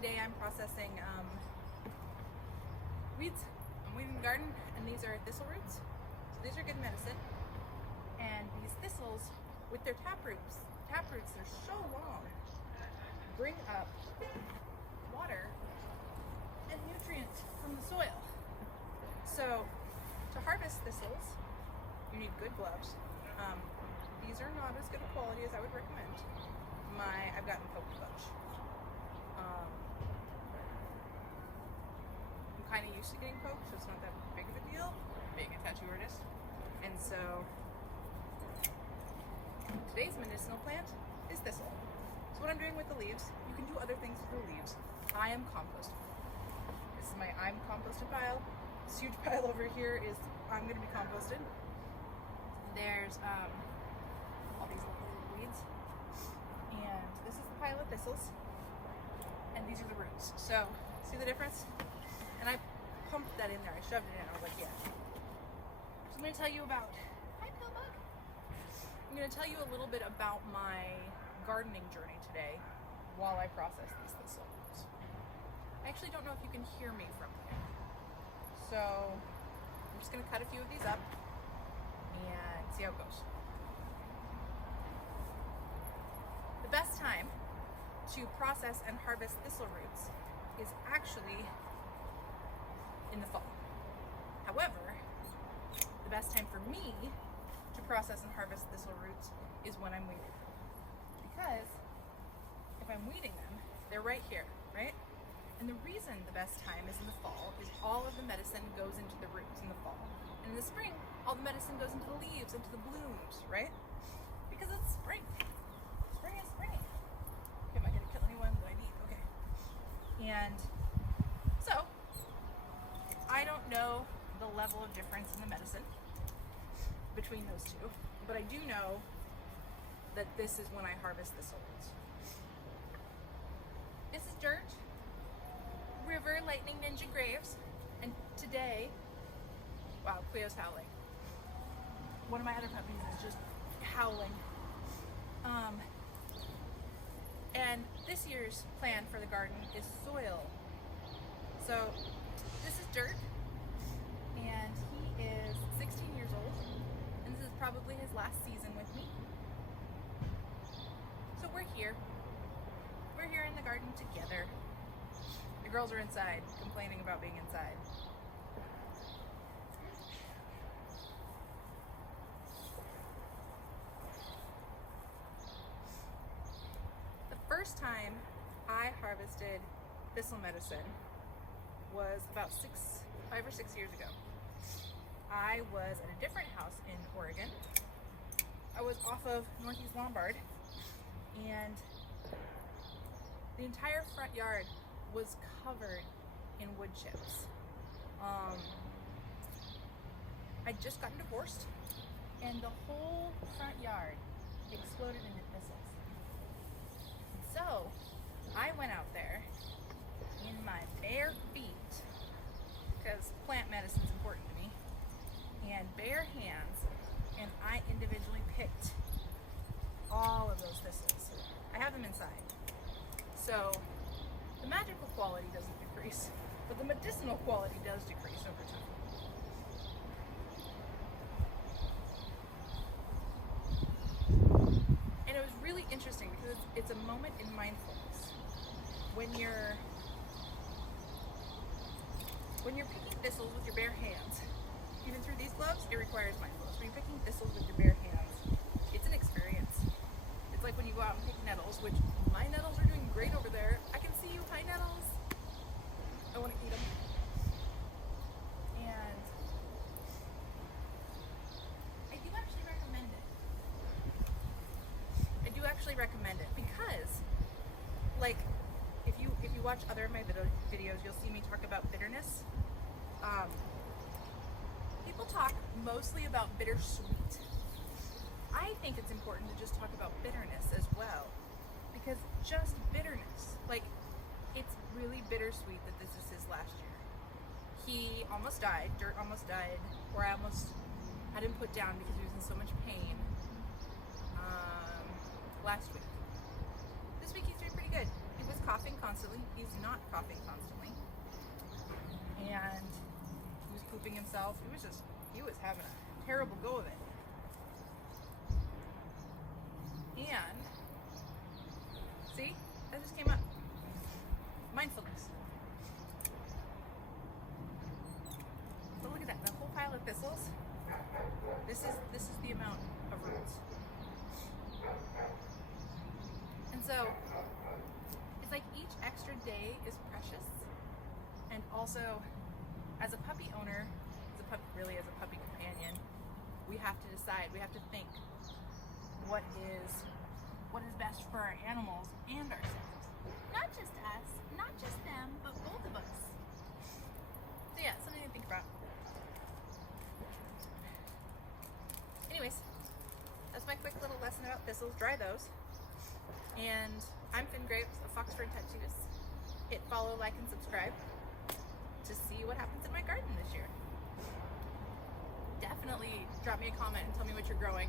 today I'm processing weeds. I'm weeding the garden, and these are thistle roots. So these are good medicine. And these thistles, with their taproots, they're so long, bring up water and nutrients from the soil. So to harvest thistles, you need good gloves. These are not as good a quality as I would recommend. I've gotten poked a bunch. I'm kind of used to getting poked, so it's not that big of a deal, being a tattoo artist. And so today's medicinal plant is thistle. So what I'm doing with the leaves, you can do other things with the leaves. I am composting. This is my I'm composted pile. This huge pile over here is I'm going to be composted. There's all these little weeds, and this is the pile of thistles, and these are the roots. So see the difference? And I pumped that in there. I shoved it in. I was like, yeah. So I'm going to tell you about. Hi, pill bug. I'm going to tell you a little bit about my gardening journey today while I process these thistle roots. I actually don't know if you can hear me from here, so I'm just going to cut a few of these up and see how it goes. The best time to process and harvest thistle roots is actually in the fall. However, the best time for me to process and harvest thistle roots is when I'm weeding. Because if I'm weeding them, they're right here, right? And the reason the best time is in the fall is all of the medicine goes into the roots in the fall. And in the spring, all the medicine goes into the leaves, into the blooms, right? Because it's spring. Spring is spring. Okay, am I gonna kill anyone that I need? Okay. And so, I don't know the level of difference in the medicine between those two, but I do know that this is when I harvest thistle roots. This is Dirt, River, Lightning, Ninja, Graves, and today, wow, Cleo's howling. One of my other puppies is just howling. And this year's plan for the garden is soil. So this is Dirt, and he is 16 years old, and this is probably his last season with me. So we're here in the garden together. The girls are inside, complaining about being inside. The first time I harvested thistle medicine was about 5 or 6 years ago. I was at a different house in Oregon. I was off of Northeast Lombard, and the entire front yard was covered in wood chips. I'd just gotten divorced, and the whole front yard exploded into thistles. So I went out there in my bare feet, because plant medicine is important to me, and bare hands, and I individually picked all of those thistles. I have them inside. So the magical quality doesn't decrease, but the medicinal quality does decrease over time. And it was really interesting because it's a moment in mindfulness. When you're picking thistles with your bare hands, even through these gloves, it requires mindfulness. When you're picking thistles with your bare hands, it's an experience. It's like when you go out and pick nettles, which my nettles are doing great over there. I can see you. Hi, nettles. I want to eat them. And I do actually recommend it. Because, like, if you watch other of my videos, you'll see me talk about bitterness. People talk mostly about bittersweet. I think it's important to just talk about bitterness as well, because just bitterness, like, it's really bittersweet that this is his last year. He almost died, Dirt almost died, or I almost had him put down because he was in so much pain last week. This week he's doing pretty good. He was coughing constantly. constantly. He's not coughing constantly. And he was pooping himself. He was having a terrible go of it. And, see, that just came up. Mindfulness. But look at that, the whole pile of thistles. This is the amount of roots. And so, it's like each extra day is precious. And also, as a puppy owner, as a puppy companion, we have to decide, we have to think what is best for our animals and ourselves. Not just us, not just them, but both of us. So yeah, something to think about. Anyways, that's my quick little lesson about thistles. Dry those. And I'm Finn Graves of Foxford Tattoos. Hit follow, like, and subscribe to see what happens in my garden this year. Definitely drop me a comment and tell me what you're growing.